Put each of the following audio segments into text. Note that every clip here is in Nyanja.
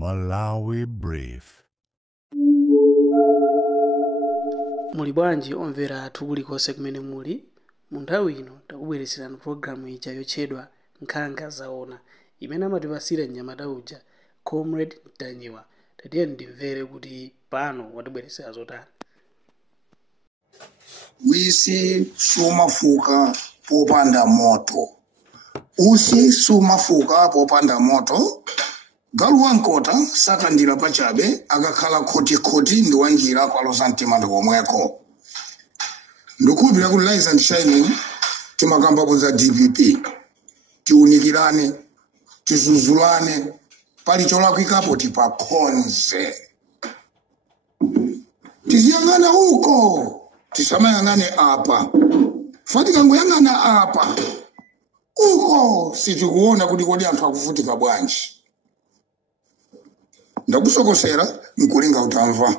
Malawi Brief. Muli bwanji omvera athu kulikonse kumene muli. Mu nthawi ino takubweretserani programu ija yotchedwa Nkhanga Zaona imene amatipasira mnyamata uja Comrade Mtanyiwa. Tatiyeni ndimvere kuti pano watibweretsera zotani. Wisi sumafuka popanda moto. Usi sumafuka popanda moto. Galu wankota sakandira pachabe akakhala khoti ndi wanjira kwa losantima ndikomweko. Ndikubira kuti Rise and Shining timakamba za DPP. Tiunikirane, tizuzulane, pali cholakwikapo tipakonze. Tiziyang'ana huko, tisamayang'ane apa. Fatika nguyang'ana apa. Huko sitikuona kuti kodi anthu akuvutika bwanji. Ndakusokosera nkulinga utamva.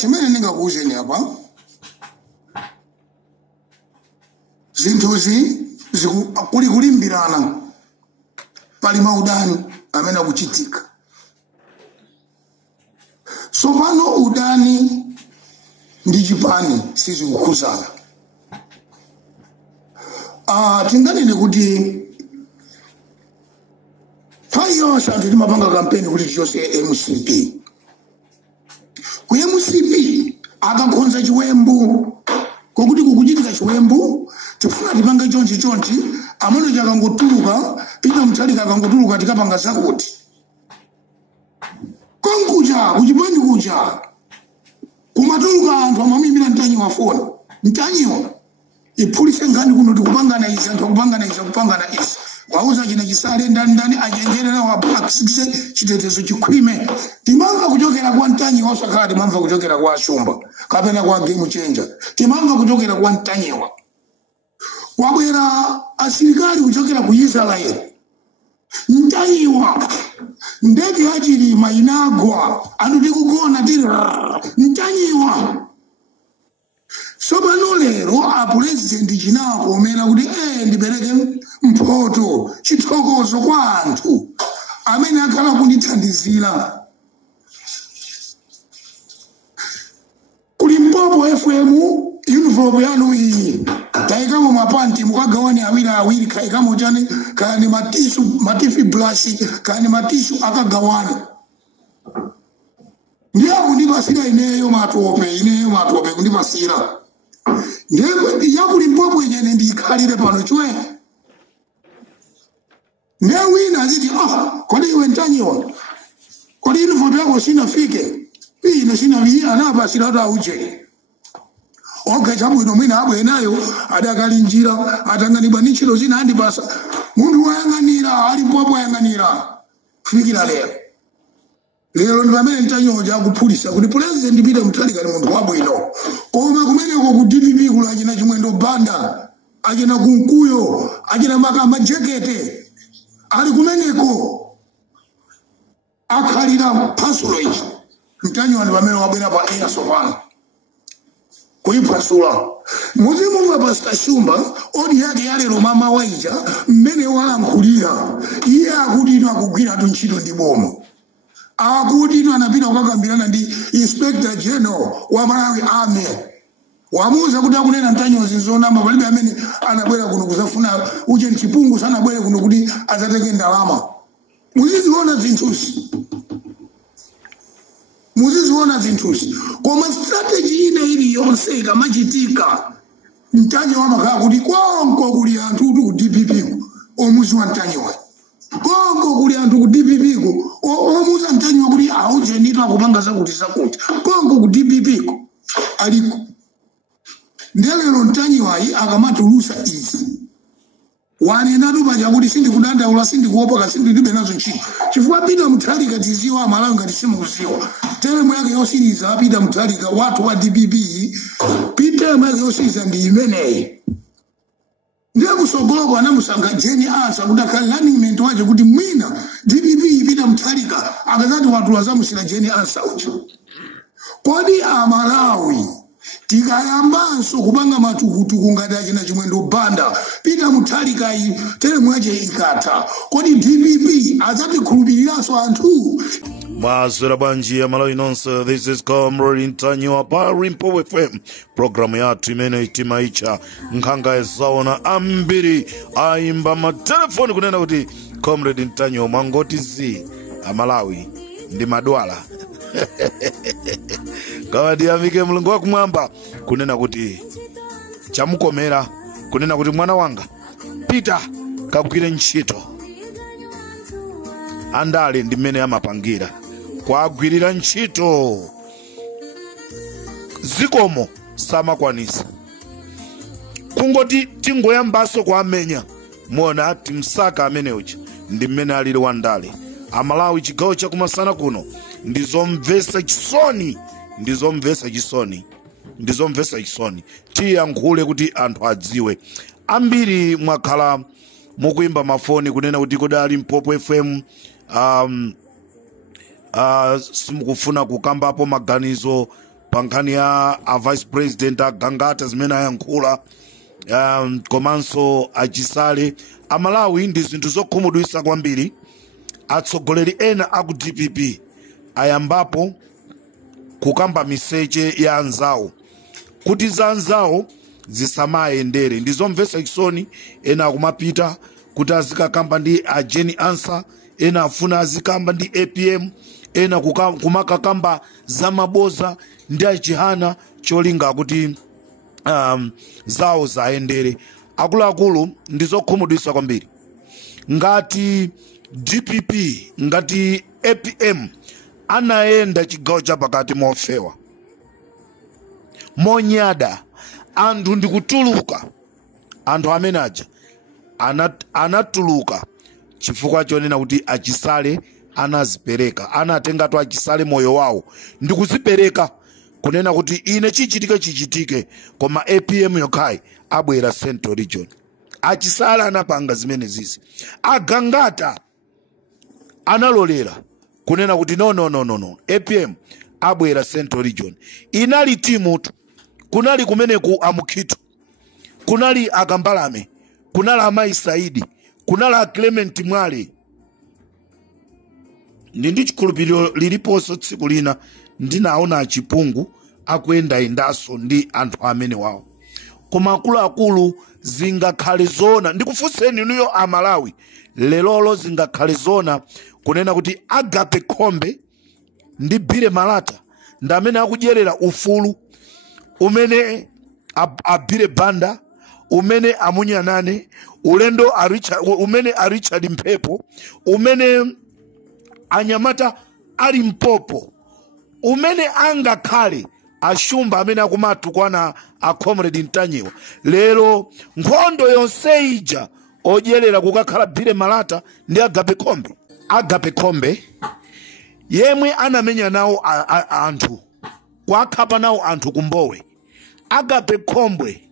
Chimene ningakuuzeni apa zinthuzi kulimbirana pali maudani amene akuchitika. Sopano udani ndi chipani sizikukhuzana. Tinganene kuti fayonse anthu timapanga kampeni kuti tichose MCP. Ku MCP akakhonza chiwembu kokuti kukuchitika chiwembu tifuna tipanga chonchi amene chakangotuluka Peter Mutharika akangotuluka tikapanga zakuti konkuja kuchipani kuja kumatuluka anthu amamimira Mtanyiwa foni Mtanyiwa iphulise ngani kuno tikupangana izi anthu akupangana izi wauza china chisale ndani ajenjerera wa paksikise chitetezo chikhwime timanga kuchokera kwa Mtanyiwa osakhala timamva kuchokera kwa Ashumba kapena kwa Game Changer timanga kuchokera kwa Mtanyiwa wabwera asilikali kuchokera ku Israel Mtanyiwa ndege yachilima inagwa anthu tikugona tiri Mtanyiwa. Sopano lero a president chinakomera kuti ndipereke mphoto chithokozo kwa anthu amene akhala kundithandizira. Kuli Mpopo FM uniform yanu iyi taikamo mapanti mukagawane awiri kaikamo chani kani matifi blasi kani matishu akagawana. Ndiye kundipasira ineyo matope kundipasira. Ndiye yakuli Mpopo yenye ndikhalire pano chwe. Ndiye wina aziti kodi iwe Mtanyiwa kodi uniform yako sinafike ine sinaviya anapasira ata uje. Okay chabwino mwina abwenayo adakalinjira atanganibwa ni chilo zina andipasa munthu wayang'anira ali Mpopo wayang'anira kufikira lero ndi pamene Mtanyiwa akuphulisa kuti president Peter Mutharika ni munthu wabwino koma kumeneko ku DPP kula achina chimwendo banda achina kunkuyo achina majekete ali kumeneko akhalira pastorage. Mtanyiwa ndi pamene wabwera pa air sopano kuipasula muzimu wa Pastor Shumba odi yake yalero mama waija mmene walankhulira iye akudidwa kugwira ntchito ndi bomo akudidwa anapita kukakambirana ndi Inspector General wa Malawi Army wamuza kuti akunena Mtanyiwa zinzonama palibe amene anabwera kuno kuzafuna uje chipungu sana bwere kuno kuti azatenge ndalama. Muziziona zinthuzi koma strategy ine ili yonse ikamachitika Mtanyiwa amakhala kuti konko kuli anthu ku DPP omuzi wa Mtanyiwa konko kuli anthu ku DPP omuza Mtanyiwa kuti aujenitwa kupanga zakuti konko ku DPP aliko. Ndiye lero Mtanyiwa akamatulusa izi wanenatu paja kuti sindikudandaula sindikuopa kasindi ndibe nazo ntchito chifukwa Peter Mutharika tiziwa Amalawi ngati simukuziwa teremu yake yosiriza Peter Mutharika watu wa DPP Peter yake yosiriza ndi imeneyi ndiye kusogoloko anamusanga Jeni Ansa kudakhala learning waje kuti mwina DPP Peter Mutharika akazati watu wazamusira Jeni Ansa uja kodi Amalawi tikayambanso kupanga matukutuku ngati achina chimwendo banda Peter Mutharika teremu yache ikatha kodi DPP azatikhulupiriranso anthu Masura Banji Amalawi nonse. This is Comrade Ntanyiwa pa Rimpo FM. Programu yathu imene itimaicha nkhanga ezaona ambiri aimba matelefoni kunena kuti Comrade Ntanyiwa mangoti zi Amalawi ndi madwala. Kawadi amike mulungu wakumwamba kunena kuti chamukomera kunena kuti mwana wanga Peter kagwire ntchito andale ndi mmene amapangira kwagwirira ntchito zikomo samakwanisa kungoti tingoyambaso kwamenya muona timsaka amene uchi ndi mmene alili wandale Amalawi chigawo chakumasana kuno ndizomvesa chisoni tiyankhule kuti anthu adziwe ambiri mwakhala mukuimba mafoni kunena kuti kodali Mpopo FM simukufuna kukambapo maganizo pankhani ya vice president agangata zimene ayankhula komanso achisale Amalawi ndi zinthu zokhumudwisa kwambiri atsogoleri ena aku DPP ayambapo kukamba miseche ya anzawo kuti za anzawo zisamayendere ndizomvesa chisoni ena akumapita kuti azikakamba ndi Jeni Ansa ena afuna azikamba ndi APM ena kumakakamba za maboza ndi achihana cholinga kuti zawo zaendere akuluakulu ndizokhumudwisa kwambiri ngati DPP ngati APM anaenda chigawo chapakati mofewa monyada anthu ndikutuluka anthu amene aja anatuluka chifukwa chonena kuti achisale anazipereka anatengatu achisale moyo wawo ndikuzipereka kunena kuti ine chichitike koma APM yokhai abwera Central Region achisale anapanga zimene zizi agangata analolera kunena kuti no APM abwera Central Region inali timutu kunali kumeneku Amukhitu kunali Akambalame kunali Amayi Saidi kunali Clement Mwale ndi chikhulupiriro liliponso tsiku lina ndinaona achipungu akuyendayendaso ndi anthu amene wawo koma akuluakulu zingakhale zona ndikufunseni inuyo Amalawi lelolo zingakhale zona kunena kuti Agape Khombe ndi Bire Malata ndi amene akudyerera ufulu umene Abire Banda umene Amunyanane ulendo umene Richard Mphepo umene anyamata ali Mpopo umene angakhale ashumba amene akumatukwana a Comrade Ntanyiwa lero nkhondo yonse ija odyerera kukakhala Bire Malata ndi Agape Khombe yemwe anamenya nawo anthu kwakhapa nawo anthu kumbowe Agape Khombe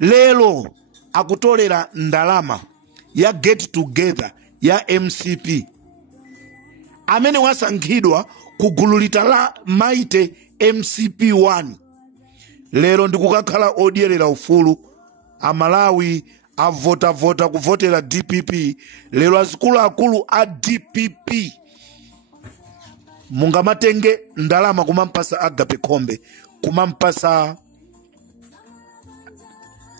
lero akutolera ndalama ya get together ya MCP amene wasankhidwa kugulu la Maite MCP1 lero ndikukakhala odyerera ufulu Amalawi avota kuvotera DPP lero azikuluakulu a DPP mungamatenge ndalama kumampasa Agape Khombe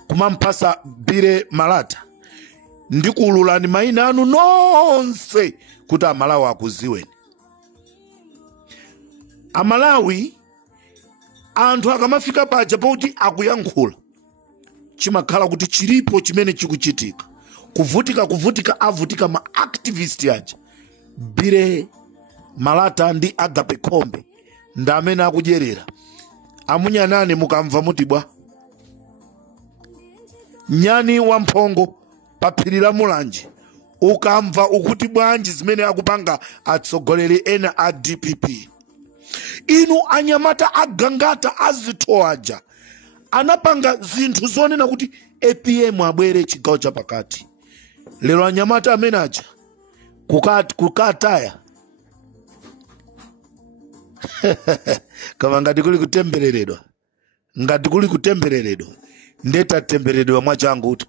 kumampasa Bire Malata ndikululani maina anu nonse kuti Amalawi akuziweni Amalawi anthu akamafika paja pauti akuyankhula chimakhala kuti chilipo chimene chikuchitika kuvutika avutika ma activist aja Bire Malata ndi Agape Khombe ndi amene akudyerera Amunyanane mukamva muti bwa Nyani Wamphongo pa phiri la Mulanje ukamva ukuti bwanji zimene akupanga atsogoleri ena a DPP. Inu anyamata agangata azitho aja anapanga zinthu zonena kuti APM abwere chigawo cha pakati. Lero anyamata amene aja kukataya kama ngati kuli kutembereredwa ndeta tembereredwa mwachangu kuti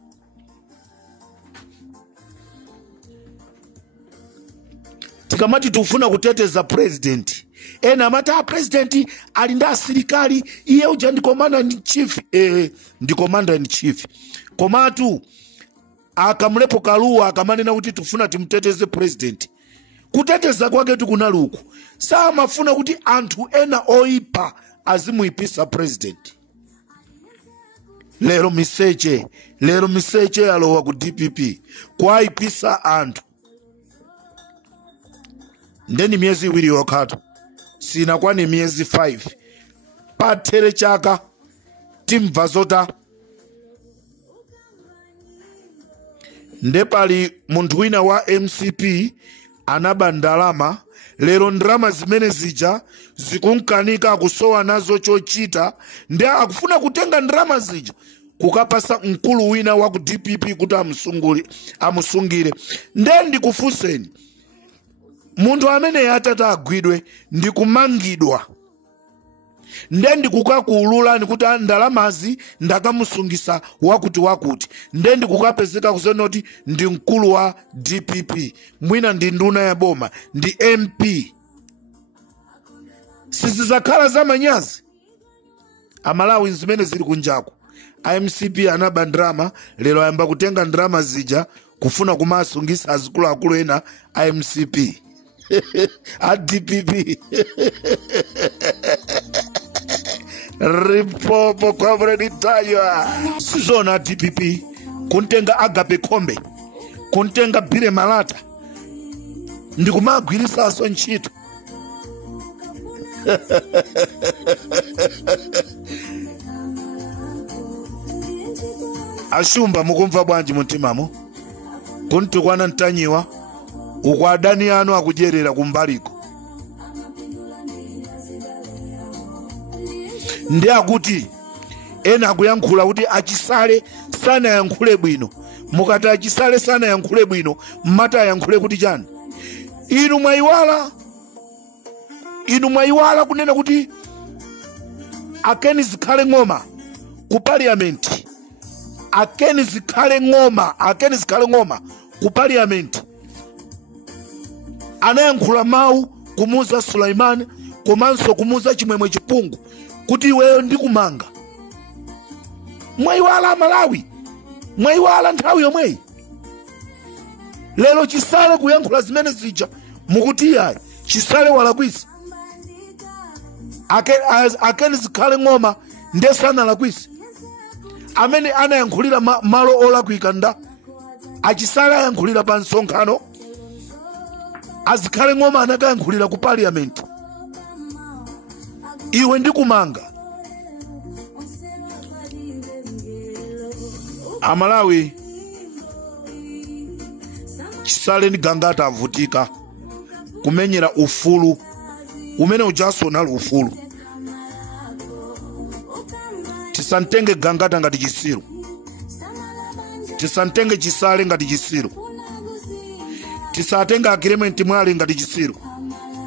tikamati tufuna kuteteza president ena amata president ali ndi asilikali iye uja ndi commander in chief ndi commander in chief komatu akamlepo kaluwa akamanena kuti tufuna timteteze president kuteteza kwake tukunaluku samafuna kuti anthu ena oipa azimuipisa president. Lero miseche alowa ku DPP kwaipisa anthu ndeni miezi iwiri yokhatu sina kwani miezi 5 pathere chaka timva zota ndepali munthu wina wa MCP anaba ndalama. Lero ndrama zimene zija zikunkanika kusowa nazo chochita ndi akufuna kutenga ndrama zija kukapasa mkulu wina wa ku DPP kuti amusungire. Ndi kufuseni munthu amene atata agwidwe ndi kumangidwa ndi kukakuululani kuti ndalamazi ndakamusungisa wakuti ndi kukapezeka kuzenoti ndi mkulu wa DPP mwina ndi nduna ya boma ndi MP. Sizizakhala za manyazi amalawi zimene zili kunjaku. MCP anaba ndrama lero ayamba kutenga ndrama zija kufuna kumasungisa azikulu ena MCP a DPP. Ripopo kwa tayo sizona DPP kuntenga Agape Kombe kuntenga Bire Malata ndikumagwirisa aso ntchito. Ashumba mukumva bwanji muntimamo kuntukwana ntanyiwa ukwadani anu akujerera kumbaliko ndi akuti ena akuyankhula kuti achisale sana yankhule bwino. Mukati achisale sana yankhule bwino mmata yankhule kuti chani? Inu mwayiwala kunena kuti akeni zikhale ng'oma ku parliament. Akeni zikhale ng'oma ku parliament. Anayankhula mawu kumuza Sulaiman komanso kumuza Chimwemwe Chipungu kuti iweyo ndikumanga. Mwayiwala Malawi, mwayiwala nthawi yomweyi. Lero chisale kuyankhula zimene zija mukuti yayi chisale walakwisa. Akeni zikhale ng'oma ndesana lakwisa. Amene anayankhulira malo olakwika nda achisale ayankhulira pa nsonkhano azikhale ng'oma anakayankhulira ku parliament. Iwe ndikumanga. Amalawi chisale ni gangata avutika kumenyera ufulu umene ujasonali ufulu. Tisantenge gangata ngati chisiru, tisantenge chisale ngati chisiru, tisatenge agreement mwali ngati chisiru,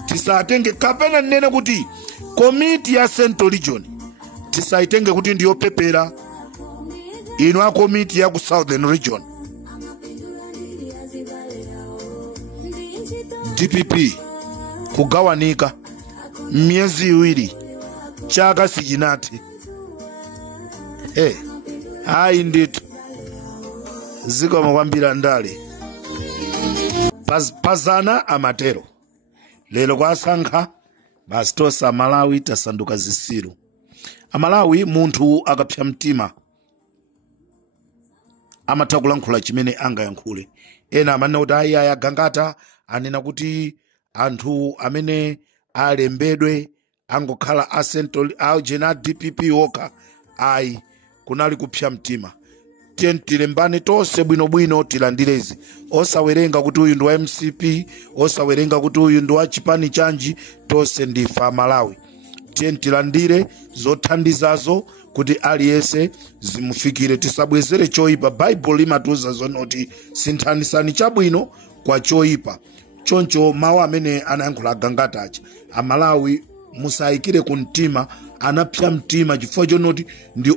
tisatenge kapena nene kuti komiti ya Central Region tisaitenge kuti ndiyo pepera inu a komiti ya ku Southern Region. DPP kugawanika miezi iwiri chaka sichinati. Hayi nditu zikoma kwambira ndale pazana amatero lelo kwasankha basi tosa Malawi tasanduka zisiru. Amalawi munthu akapsya mtima amatha kulankhula chimene angayankhule. Ena amanena kuti aya gangata anena kuti anthu amene alembedwe angokhala a Central a DPP woka ayi kunali kupsya mtima. tilembane tonse bwinobwino tilandirezi, osawerenga kuti uyu ndi wa MCP, osawerenga kuti uyu ndi wa chipani chanji, tonse ndife Amalawi. Tilandire zothandizazo kuti aliyense zimufikire, tisabwezere choipa. Bible limatiuza zonoti sinthanisani chabwino kwa choipa. Choncho mawu amene anayankhula Gangatachi, Amalawi musayikire ku mtima, anapsa mtima chifukwa chonoti ndi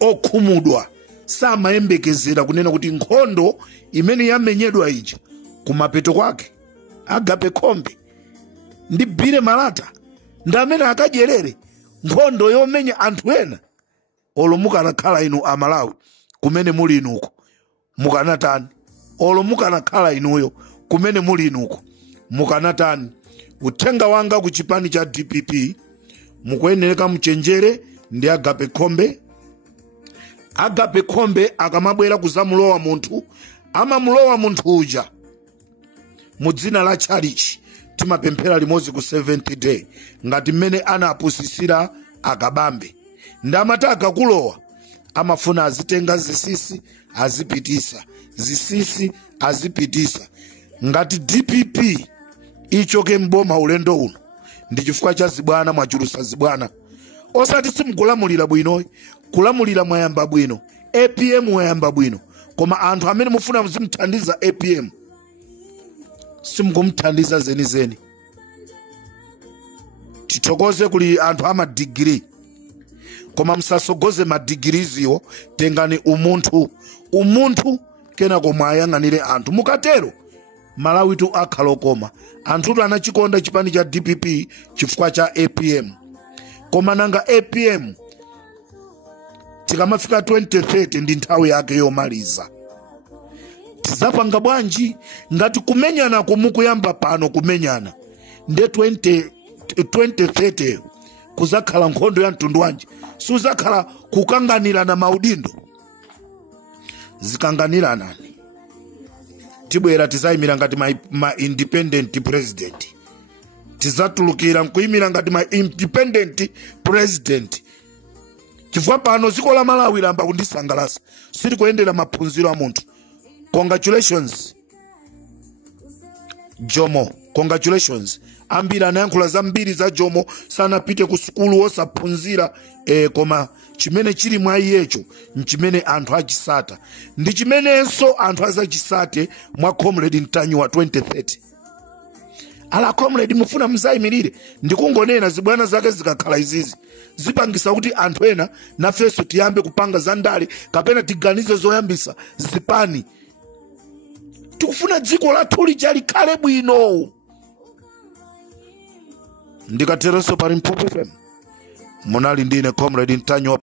okhumudwa, samayembekezera kunena kuti nkhondo imene yamenyedwa ija kumapeto kwake Agape Khombe ndi Bire Malata ndi amene akadyerere nkhondo yomenya anthu ena. Olo mukanakhala inu Amalawi kumene muli inuko mukanatani? Olo mukanakhala inuyo kumene muli inuko mukanatani? Uthenga wanga ku chipani cha DPP, mukuyenereka mchenjere ndi Agape Khombe. Agape Khombe akamabwera kuzamulowa munthu, amamulowa munthu uja mu dzina la chalichi. Timapemphera limodzi ku 70th day ngati mmene anapusisira Akabambe. Ndamati akakulowa amafuna azitenga zisisi azipitisa. Ngati DPP ichoke mboma ulendo uno ndi chifukwa cha zibwana, mwachulusa zibwana. Osati simukulamulira bwino, kulamulira mwayamba bwino, APM mwayamba bwino, koma anthu amene mufuna mzimthandiza APM simukumthandiza zenizeni. Tithokoze kuli anthu amadigiri, koma msasogoze madigiriziwo, tengani umunthu kena komwayang'anire anthu. Mukatero Malawi tu akhala okoma. Anthu anachikonda chipani cha DPP chifukwa cha APM, koma nanga APM tikamafika 2030 ndi nthawi yake yomaliza. Tizapanga bwanji ngati kumenyana kumukuyamba pano kumenyana nde 2030 kuzakhala nkhondo ya mtundu wanji? Suzakhala kukanganirana maudindo, zikanganirana. Tibwera tizayimira ngati ma independent president, tizatulukira nkuyimira ngati ma independent president. Chifukwa pano ziko la Malawi lamba kundisangalasa, siri kuendera maphunziro a munthu. Congratulations Jomo, congratulations. Ambira anayankhula zambiri za Jomo, sanapite ku sukulu osaphunzira, koma chimene chili mwa iyecho nchimene anthu achisata, ndi chimenenso anthu azachisate mwa Comrade Ntanyi wa 2030. Ala Comrade mufuna mzayimirire, ndikungonena zibwana zake zikakhala izizi zipangisa kuti anthu ena nafeso tiyambe kupanga zandale kapena tiganize zoyambisa zipani. Tikufuna dziko lathu likhale bwino. Ndikatereso pali Mpupu FM, munali ndine Comrade Ntanyi.